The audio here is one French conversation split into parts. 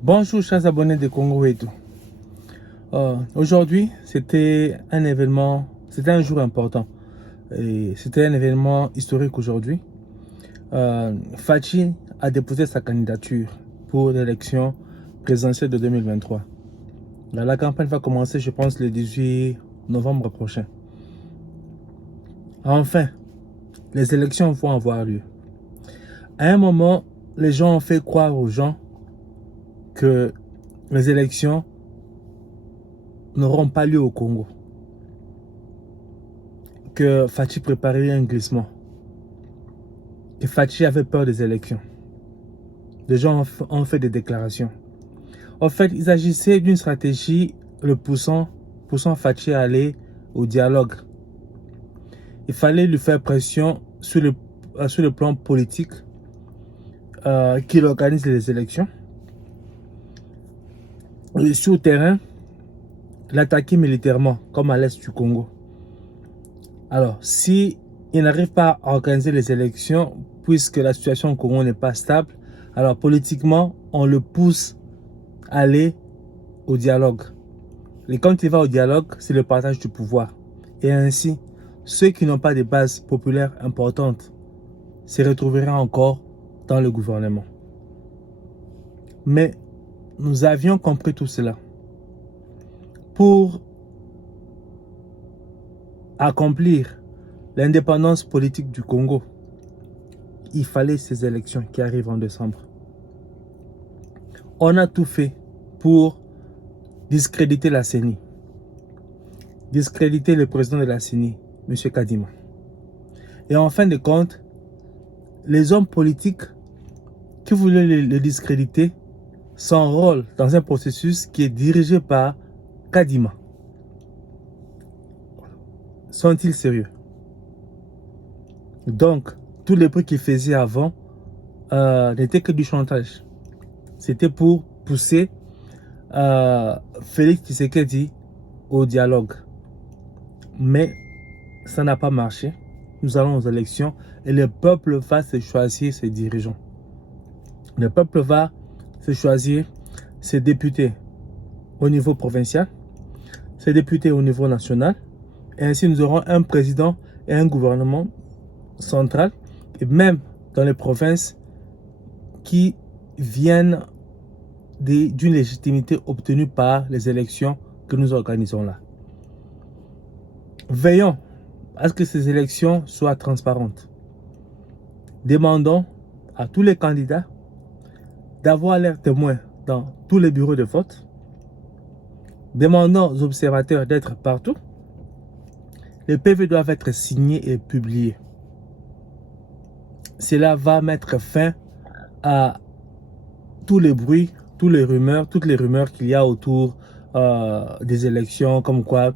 Bonjour chers abonnés de Congo et tout. Aujourd'hui, c'était un jour important. Et c'était un événement historique aujourd'hui. Fachi a déposé sa candidature pour l'élection présidentielle de 2023. La campagne va commencer, je pense, le 18 novembre prochain. Enfin, les élections vont avoir lieu. À un moment, les gens ont fait croire aux gens que les élections n'auront pas lieu au Congo. Que Fachi préparait un glissement. Que Fachi avait peur des élections. Les gens ont fait des déclarations. En fait, il s'agissait d'une stratégie le poussant Fachi à aller au dialogue. Il fallait lui faire pression sur le plan politique qu'il organise les élections. Et sur le terrain, l'attaquer militairement, comme à l'est du Congo. Alors, si il n'arrive pas à organiser les élections, puisque la situation au Congo n'est pas stable, alors politiquement, on le pousse à aller au dialogue. Et quand il va au dialogue, c'est le partage du pouvoir. Et ainsi, ceux qui n'ont pas de bases populaires importantes se retrouveraient encore dans le gouvernement. Mais nous avions compris tout cela. Pour accomplir l'indépendance politique du Congo, il fallait ces élections qui arrivent en décembre. On a tout fait pour discréditer la CENI, discréditer le président de la CENI, M. Kadima. Et en fin de compte, les hommes politiques qui voulaient le discréditer s'enrôlent dans un processus qui est dirigé par Kadima. Sont-ils sérieux? Donc, tous les bruits qu'ils faisaient avant n'étaient que du chantage. C'était pour pousser Félix Tshisekedi au dialogue. Mais ça n'a pas marché. Nous allons aux élections et le peuple va se choisir ses dirigeants. Le peuple va se choisir ses députés au niveau provincial, ses députés au niveau national. Et ainsi, nous aurons un président et un gouvernement central, et même dans les provinces qui viennent d'une légitimité obtenue par les élections que nous organisons là. Veillons à ce que ces élections soient transparentes. Demandons à tous les candidats d'avoir l'air témoin dans tous les bureaux de vote. Demandons aux observateurs d'être partout. Les PV doivent être signés et publiés. Cela va mettre fin à tous les bruits, toutes les rumeurs qu'il y a autour des élections, comme quoi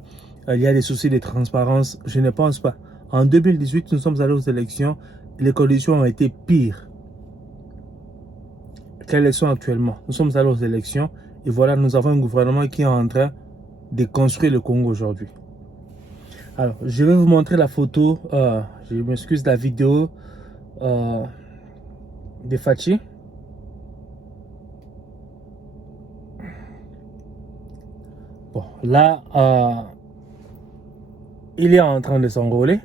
il y a des soucis de transparence. Je ne pense pas. En 2018, nous sommes allés aux élections, les conditions ont été pires qu'elles sont actuellement. Nous sommes allés aux élections et voilà, nous avons un gouvernement qui est en train de construire le Congo aujourd'hui. Alors, je vais vous montrer la photo, je m'excuse, la vidéo de Fachi. Bon, là, il est en train de s'enrôler.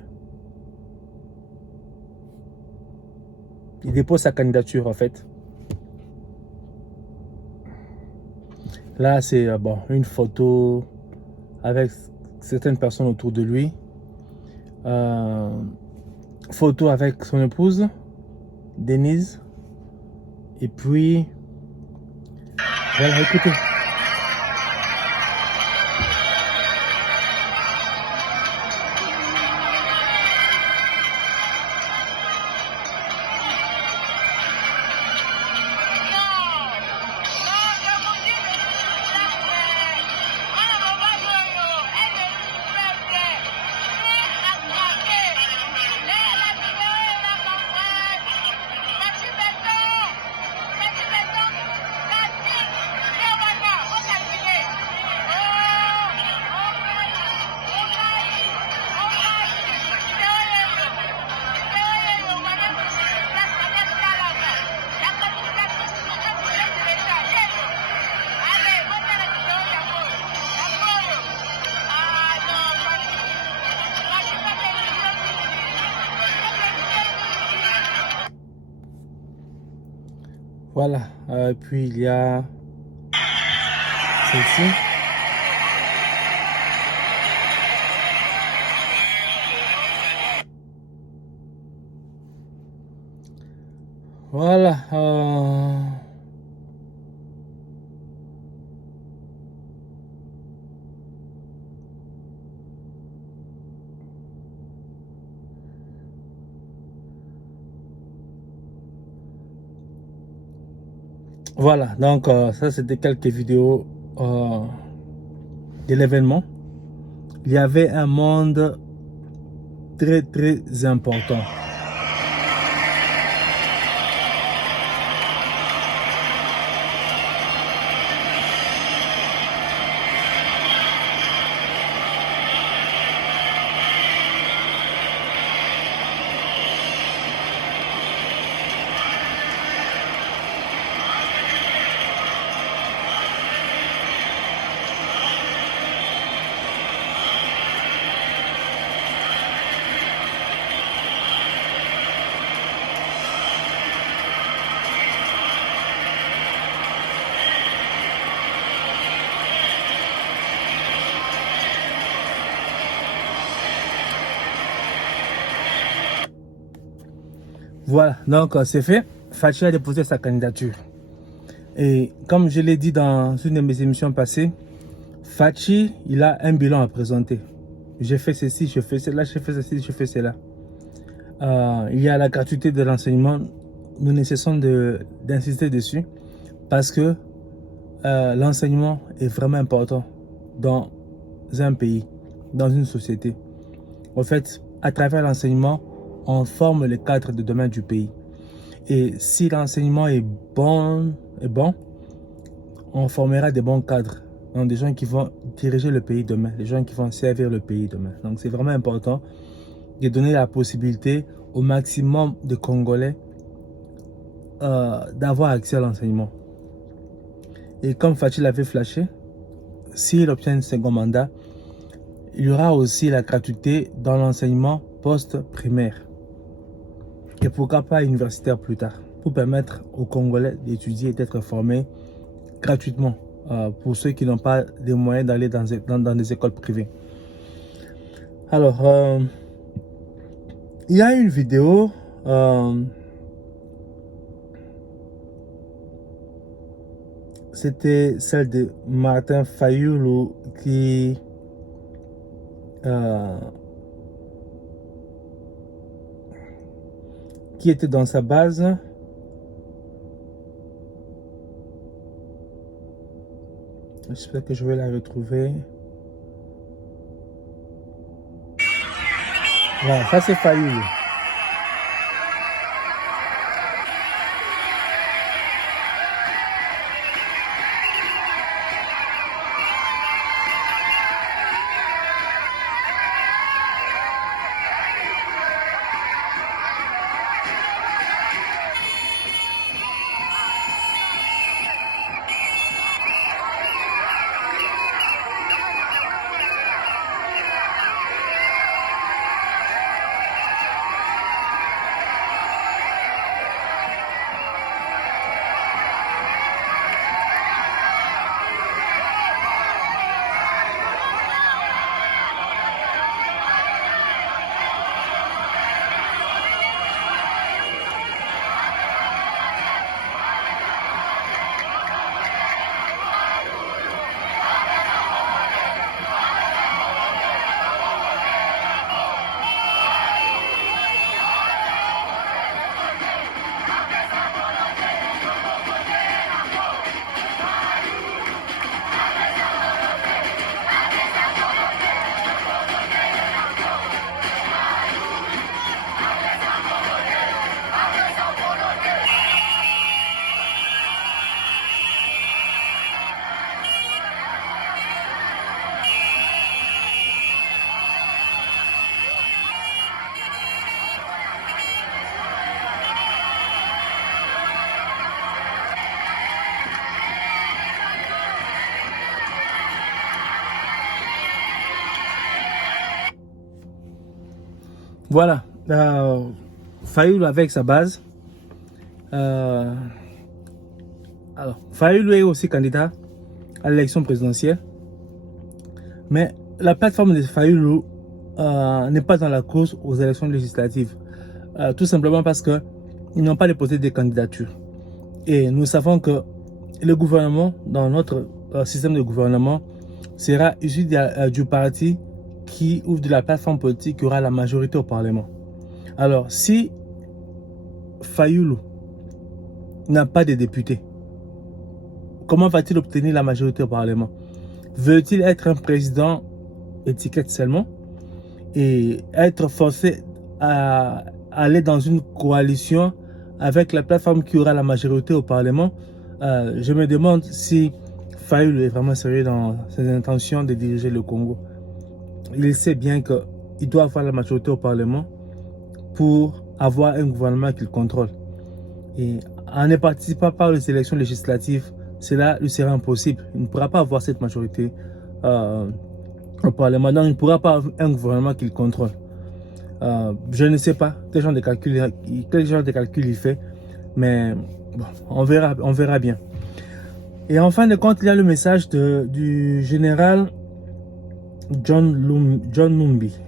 Il dépose sa candidature en fait. Là, c'est une photo avec certaines personnes autour de lui. Photo avec son épouse, Denise. Et puis, voilà, écoutez. Voilà. Puis il y a celle-ci. Voilà. Voilà. Donc, ça, c'était quelques vidéos de l'événement. Il y avait un monde très, très important. Voilà, donc c'est fait. Fachi a déposé sa candidature. Et comme je l'ai dit dans une de mes émissions passées, Fachi, il a un bilan à présenter. J'ai fait ceci, je fais cela, je fais ceci, je fais cela. Il y a la gratuité de l'enseignement. Nous ne cessons d'insister dessus parce que l'enseignement est vraiment important dans un pays, dans une société. En fait, à travers l'enseignement, on forme le cadre de demain du pays. Et si l'enseignement est bon, on formera des bons cadres. Donc des gens qui vont diriger le pays demain, des gens qui vont servir le pays demain. Donc c'est vraiment important de donner la possibilité au maximum de Congolais d'avoir accès à l'enseignement. Et comme Fachi l'avait flashé, s'il obtient un second mandat, il y aura aussi la gratuité dans l'enseignement post-primaire. Et pourquoi pas universitaire plus tard, pour permettre aux Congolais d'étudier et d'être formés gratuitement pour ceux qui n'ont pas les moyens d'aller dans des écoles privées. Alors, il y a une vidéo c'était celle de Martin Fayulu qui était dans sa base. J'espère que je vais la retrouver. Voilà, ça c'est Fayulu. Voilà, Fayulu avec sa base Alors, Fayulu est aussi candidat à l'élection présidentielle. Mais la plateforme de Fayulu n'est pas dans la course aux élections législatives. Tout simplement parce qu'ils n'ont pas déposé de candidature. Et nous savons que le gouvernement, dans notre système de gouvernement, sera issu du parti qui ouvre de la plateforme politique qui aura la majorité au Parlement. Alors, si Fayulu n'a pas de députés, comment va-t-il obtenir la majorité au Parlement? Veut-il être un président étiquette seulement et être forcé à aller dans une coalition avec la plateforme qui aura la majorité au Parlement? Je me demande si Fayulu est vraiment sérieux dans ses intentions de diriger le Congo. Il sait bien qu'il doit avoir la majorité au Parlement pour avoir un gouvernement qu'il contrôle. Et en ne participant pas aux élections législatives, cela lui sera impossible. Il ne pourra pas avoir cette majorité au Parlement. Donc, il ne pourra pas avoir un gouvernement qu'il contrôle. Je ne sais pas quel genre de calcul il fait, mais bon, on verra bien. Et en fin de compte, il y a le message du général John Numbi.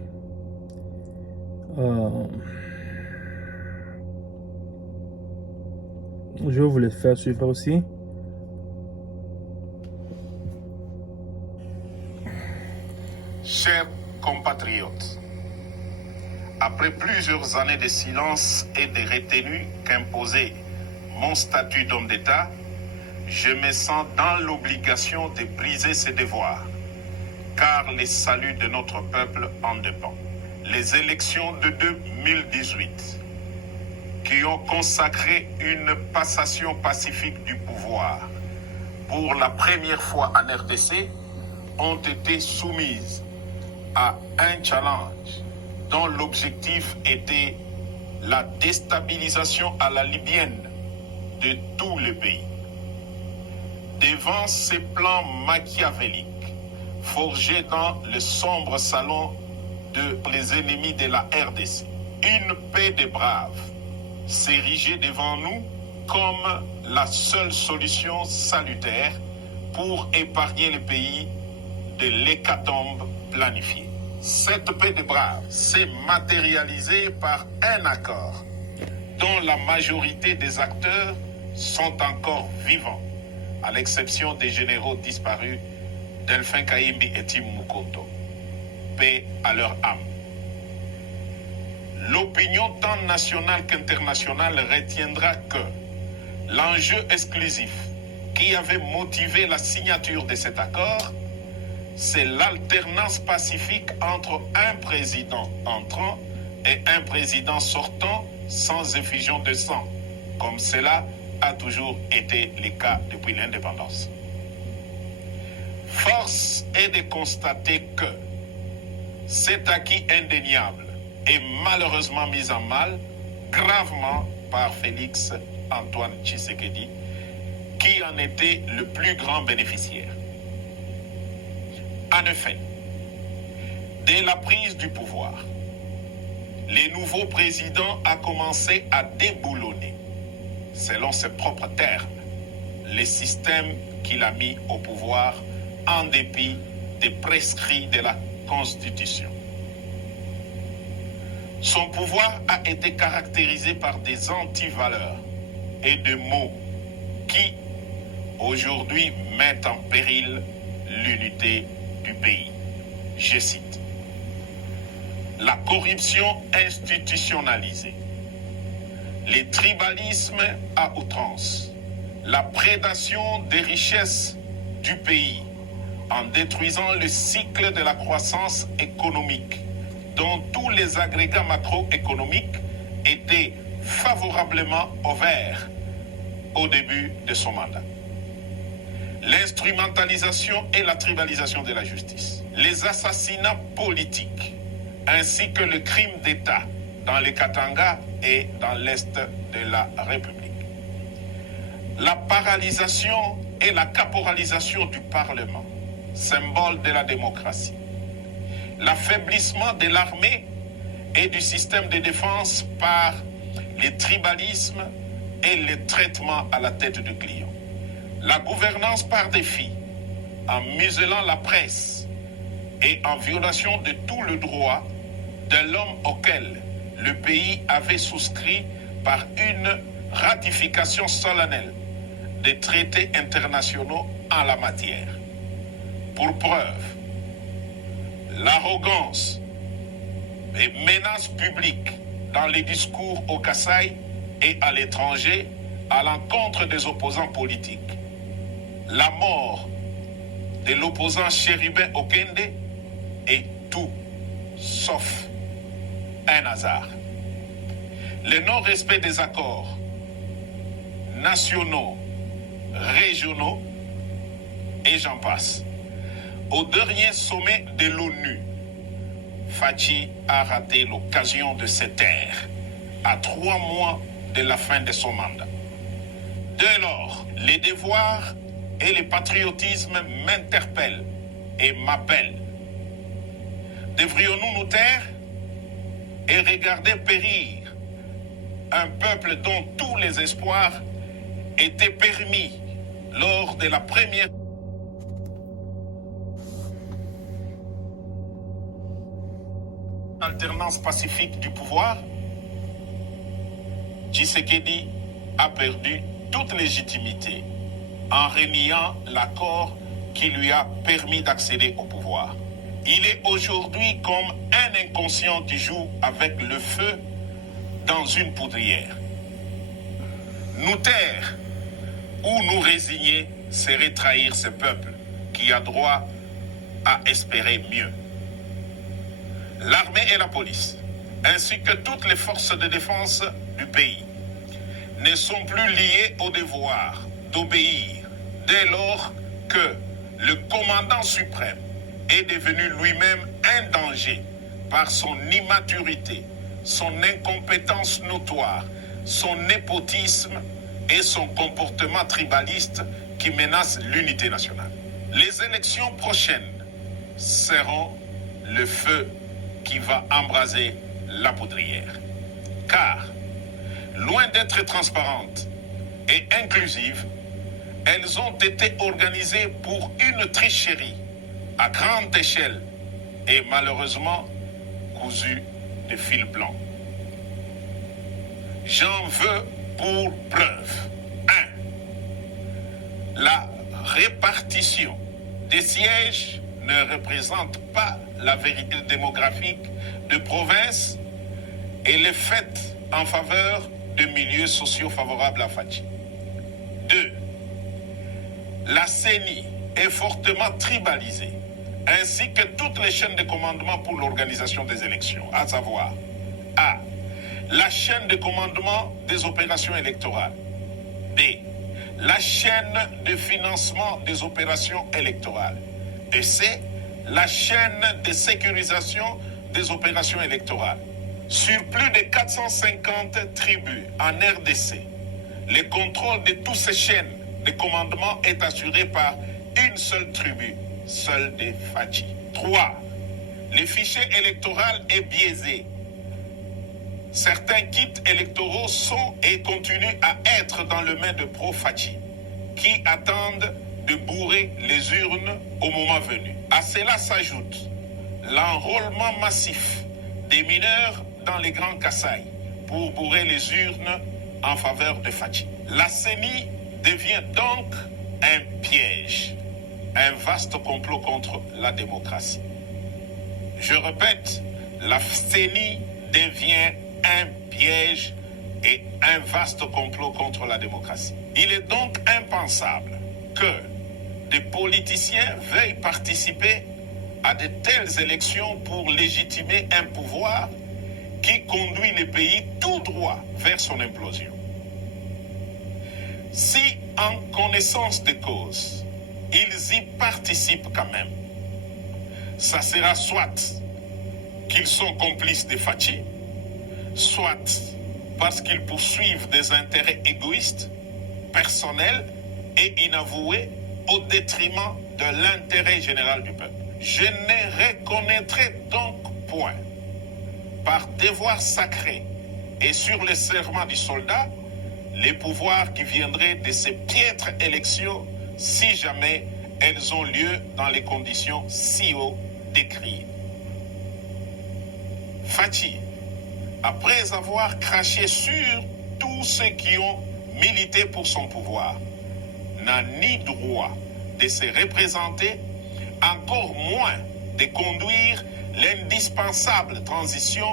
Je vais vous le faire suivre aussi. Chers compatriotes, après plusieurs années de silence et de retenue qu'imposait mon statut d'homme d'État, je me sens dans l'obligation de briser ces devoirs, car le salut de notre peuple en dépend. Les élections de 2018, qui ont consacré une passation pacifique du pouvoir pour la première fois en RDC, ont été soumises à un challenge dont l'objectif était la déstabilisation à la libyenne de tout le pays. Devant ces plans machiavéliques forgés dans le sombre salon de les ennemis de la RDC, une paix des braves s'érigeait devant nous comme la seule solution salutaire pour épargner le pays de l'hécatombe planifiée. Cette paix des braves s'est matérialisée par un accord dont la majorité des acteurs sont encore vivants, à l'exception des généraux disparus Delphin Kaimbi et Tim Mukoto. Paix à leur âme. L'opinion tant nationale qu'internationale retiendra que l'enjeu exclusif qui avait motivé la signature de cet accord, c'est l'alternance pacifique entre un président entrant et un président sortant sans effusion de sang, comme cela a toujours été le cas depuis l'indépendance. Force est de constater que cet acquis indéniable est malheureusement mis en mal gravement par Félix Antoine Tshisekedi, qui en était le plus grand bénéficiaire. En effet, dès la prise du pouvoir, le nouveau président a commencé à déboulonner, selon ses propres termes, les systèmes qu'il a mis au pouvoir en dépit des prescrits de la Constitution. Son pouvoir a été caractérisé par des antivaleurs et des mots qui, aujourd'hui, mettent en péril l'unité du pays. Je cite: la corruption institutionnalisée, les tribalismes à outrance, la prédation des richesses du pays en détruisant le cycle de la croissance économique dont tous les agrégats macroéconomiques étaient favorablement ouverts au début de son mandat. L'instrumentalisation et la tribalisation de la justice, les assassinats politiques, ainsi que le crime d'État dans les Katanga et dans l'Est de la République. La paralysation et la caporalisation du Parlement, symbole de la démocratie. L'affaiblissement de l'armée et du système de défense par les tribalismes et les traitements à la tête du client. La gouvernance par défi, en muselant la presse et en violation de tout le droit de l'homme auquel le pays avait souscrit par une ratification solennelle des traités internationaux en la matière. Pour preuve, l'arrogance et menaces publiques dans les discours au Kasaï et à l'étranger à l'encontre des opposants politiques. La mort de l'opposant Chérubin Okende est tout sauf un hasard. Le non-respect des accords nationaux, régionaux et j'en passe. Au dernier sommet de l'ONU, Fachi a raté l'occasion de se taire à 3 mois de la fin de son mandat. Dès lors, les devoirs et le patriotisme m'interpellent et m'appellent. Devrions-nous nous taire et regarder périr un peuple dont tous les espoirs étaient permis lors de la première alternance pacifique du pouvoir? Tshisekedi a perdu toute légitimité en reniant l'accord qui lui a permis d'accéder au pouvoir. Il est aujourd'hui comme un inconscient qui joue avec le feu dans une poudrière. Nous taire ou nous résigner serait trahir ce peuple qui a droit à espérer mieux. L'armée et la police, ainsi que toutes les forces de défense du pays, ne sont plus liées au devoir d'obéir dès lors que le commandant suprême est devenu lui-même un danger par son immaturité, son incompétence notoire, son népotisme et son comportement tribaliste qui menace l'unité nationale. Les élections prochaines seront le feu qui va embraser la poudrière. Car, loin d'être transparentes et inclusives, elles ont été organisées pour une tricherie à grande échelle et malheureusement cousues de fil blanc. J'en veux pour preuve. 1. La répartition des sièges ne représente pas la vérité démographique de province et les faits en faveur de milieux sociaux favorables à Fachi. 2. La CENI est fortement tribalisée, ainsi que toutes les chaînes de commandement pour l'organisation des élections, à savoir A. La chaîne de commandement des opérations électorales. B. La chaîne de financement des opérations électorales. Et C. La chaîne de sécurisation des opérations électorales. Sur plus de 450 tribus en RDC, le contrôle de toutes ces chaînes de commandement est assuré par une seule tribu, celle des Fachi. 3. Le fichier électoral est biaisé. Certains kits électoraux sont et continuent à être dans les mains de pro-Fachi, qui attendent de bourrer les urnes au moment venu. À cela s'ajoute l'enrôlement massif des mineurs dans les grands Kasaï pour bourrer les urnes en faveur de Fachi. La CENI devient donc un piège, un vaste complot contre la démocratie. Je répète, la CENI devient un piège et un vaste complot contre la démocratie. Il est donc impensable que des politiciens veuillent participer à de telles élections pour légitimer un pouvoir qui conduit le pays tout droit vers son implosion. Si, en connaissance de cause, ils y participent quand même, ça sera soit qu'ils sont complices de Fachi, soit parce qu'ils poursuivent des intérêts égoïstes, personnels et inavoués au détriment de l'intérêt général du peuple. Je ne reconnaîtrai donc point, par devoir sacré et sur le serment du soldat, les pouvoirs qui viendraient de ces piètres élections si jamais elles ont lieu dans les conditions si haut décrites. Fachi, après avoir craché sur tous ceux qui ont milité pour son pouvoir, n'a ni droit de se représenter, encore moins de conduire l'indispensable transition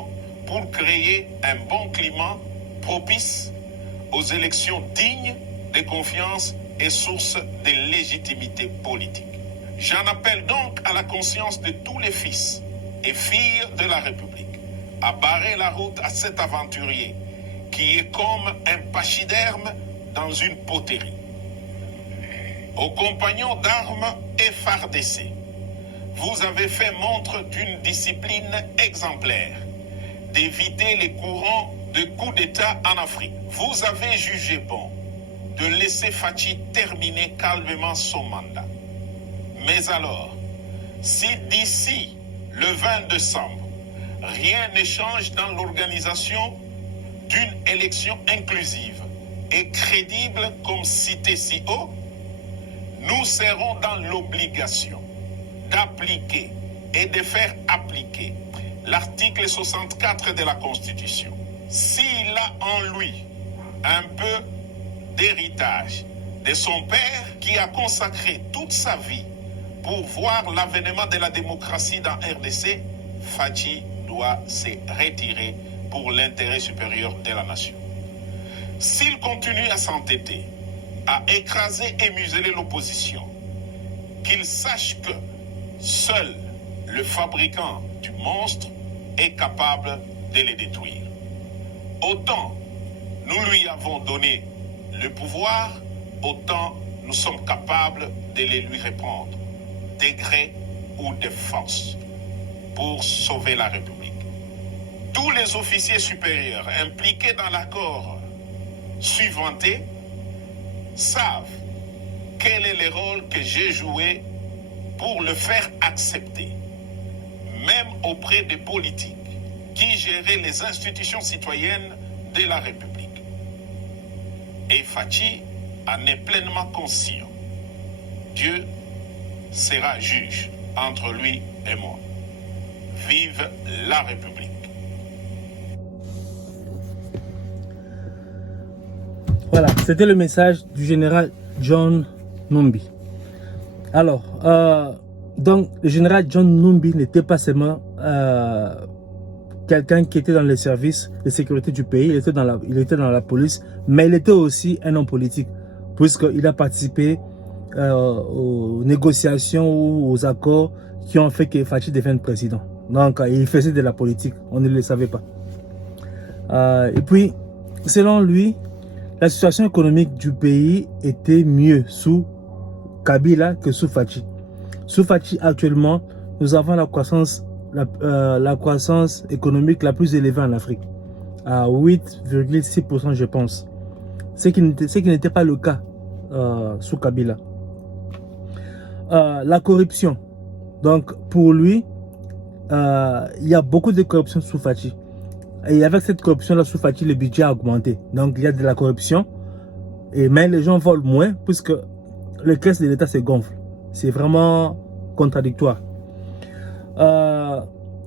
pour créer un bon climat propice aux élections dignes de confiance et source de légitimité politique. J'en appelle donc à la conscience de tous les fils et filles de la République à barrer la route à cet aventurier qui est comme un pachyderme dans une poterie. Aux compagnons d'armes FARDC, vous avez fait montre d'une discipline exemplaire, d'éviter les courants de coups d'État en Afrique. Vous avez jugé bon de laisser Fachi terminer calmement son mandat. Mais alors, si d'ici le 20 décembre, rien ne change dans l'organisation d'une élection inclusive et crédible comme cité si haut, nous serons dans l'obligation d'appliquer et de faire appliquer l'article 64 de la Constitution. S'il a en lui un peu d'héritage de son père qui a consacré toute sa vie pour voir l'avènement de la démocratie dans RDC, Fachi doit se retirer pour l'intérêt supérieur de la nation. S'il continue à s'entêter, à écraser et museler l'opposition, qu'il sache que seul le fabricant du monstre est capable de les détruire. Autant nous lui avons donné le pouvoir, autant nous sommes capables de les lui reprendre, de gré ou de force, pour sauver la République. Tous les officiers supérieurs impliqués dans l'accord suivanté savent quel est le rôle que j'ai joué pour le faire accepter, même auprès des politiques qui géraient les institutions citoyennes de la République. Et Fachi en est pleinement conscient. Dieu sera juge entre lui et moi. Vive la République. Voilà, c'était le message du général John Numbi. Alors, donc le général John Numbi n'était pas seulement quelqu'un qui était dans les services de sécurité du pays, il était dans la police, mais il était aussi un homme politique, puisqu'il a participé aux négociations ou aux accords qui ont fait que Fachi devienne président. Donc, il faisait de la politique, on ne le savait pas. Et puis, selon lui, la situation économique du pays était mieux sous Kabila que sous Fachi. Sous Fachi, actuellement, nous avons la croissance économique la plus élevée en Afrique, à 8,6% je pense. Ce qui n'était pas le cas sous Kabila. La corruption. Donc pour lui, il y a beaucoup de corruption sous Fachi. Et avec cette corruption-là sous Fachi, le budget a augmenté. Donc il y a de la corruption, mais les gens volent moins puisque le caisse de l'État se gonfle. C'est vraiment contradictoire.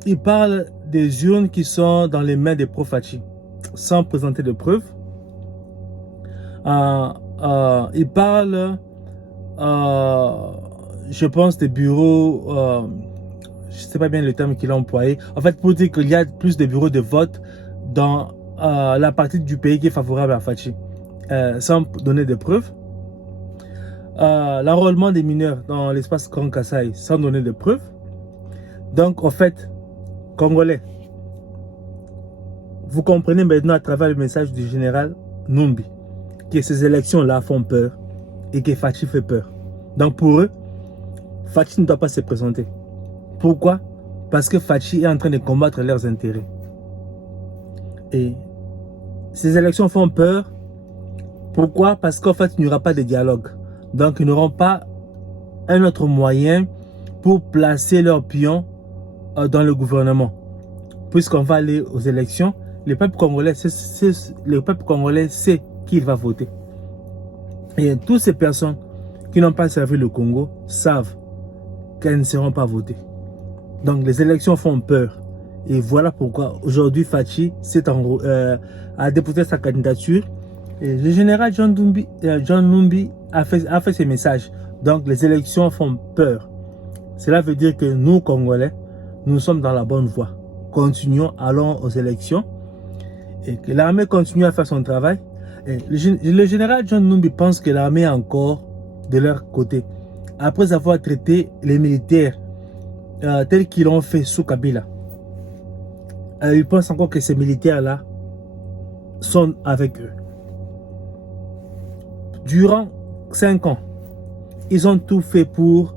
Il parle des urnes qui sont dans les mains des pro-Fachi, sans présenter de preuves. Il parle, je pense, des bureaux, je ne sais pas bien le terme qu'il a employé. En fait, pour dire qu'il y a plus de bureaux de vote dans la partie du pays qui est favorable à Fachi, sans donner de preuves. L'enrôlement des mineurs dans l'espace Grand Kassai, sans donner de preuves. Donc, en fait, Congolais, vous comprenez maintenant à travers le message du général Numbi que ces élections-là font peur et que Fachi fait peur. Donc, pour eux, Fachi ne doit pas se présenter. Pourquoi? Parce que Fachi est en train de combattre leurs intérêts. Et ces élections font peur. Pourquoi? Parce qu'en fait, il n'y aura pas de dialogue. Donc, ils n'auront pas un autre moyen pour placer leurs pions dans le gouvernement. Puisqu'on va aller aux élections, le peuple congolais sait qui il va voter. Et toutes ces personnes qui n'ont pas servi le Congo savent qu'elles ne seront pas votées. Donc les élections font peur. Et voilà pourquoi aujourd'hui Fachi a déposé sa candidature. Et le général John Numbi a fait ses messages. Donc les élections font peur. Cela veut dire que nous, Congolais, nous sommes dans la bonne voie. Continuons, allons aux élections. Et que l'armée continue à faire son travail. Et le général John Numbi pense que l'armée est encore de leur côté. Après avoir traité les militaires tels qu'ils l'ont fait sous Kabila. Il pense encore que ces militaires-là sont avec eux. Durant 5 ans, ils ont tout fait pour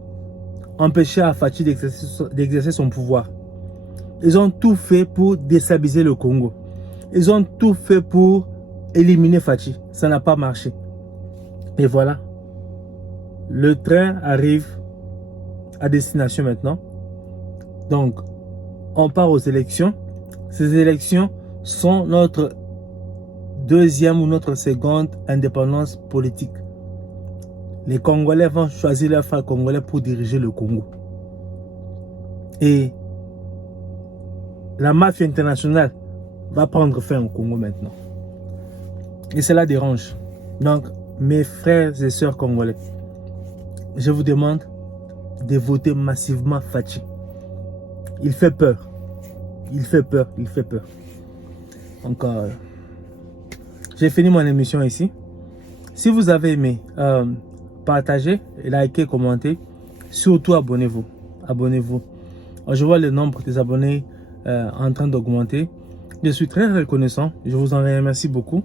empêcher Fachi d'exercer son pouvoir. Ils ont tout fait pour déstabiliser le Congo. Ils ont tout fait pour éliminer Fachi. Ça n'a pas marché. Et voilà. Le train arrive à destination maintenant. Donc, on part aux élections. Ces élections sont notre deuxième ou notre seconde indépendance politique. Les Congolais vont choisir leur frère congolais pour diriger le Congo. Et la mafia internationale va prendre fin au Congo maintenant. Et cela dérange. Donc, mes frères et sœurs congolais, je vous demande de voter massivement Fachi. Il fait peur. Il fait peur. Il fait peur. Donc, j'ai fini mon émission ici. Si vous avez aimé, partagez, likez, commentez. Surtout, abonnez-vous. Abonnez-vous. Je vois le nombre des abonnés en train d'augmenter. Je suis très reconnaissant. Je vous en remercie beaucoup.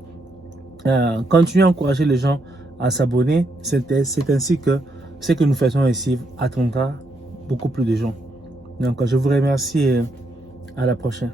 Continuez à encourager les gens à s'abonner. C'est ainsi que ce que nous faisons ici atteindra beaucoup plus de gens. Donc, je vous remercie et à la prochaine.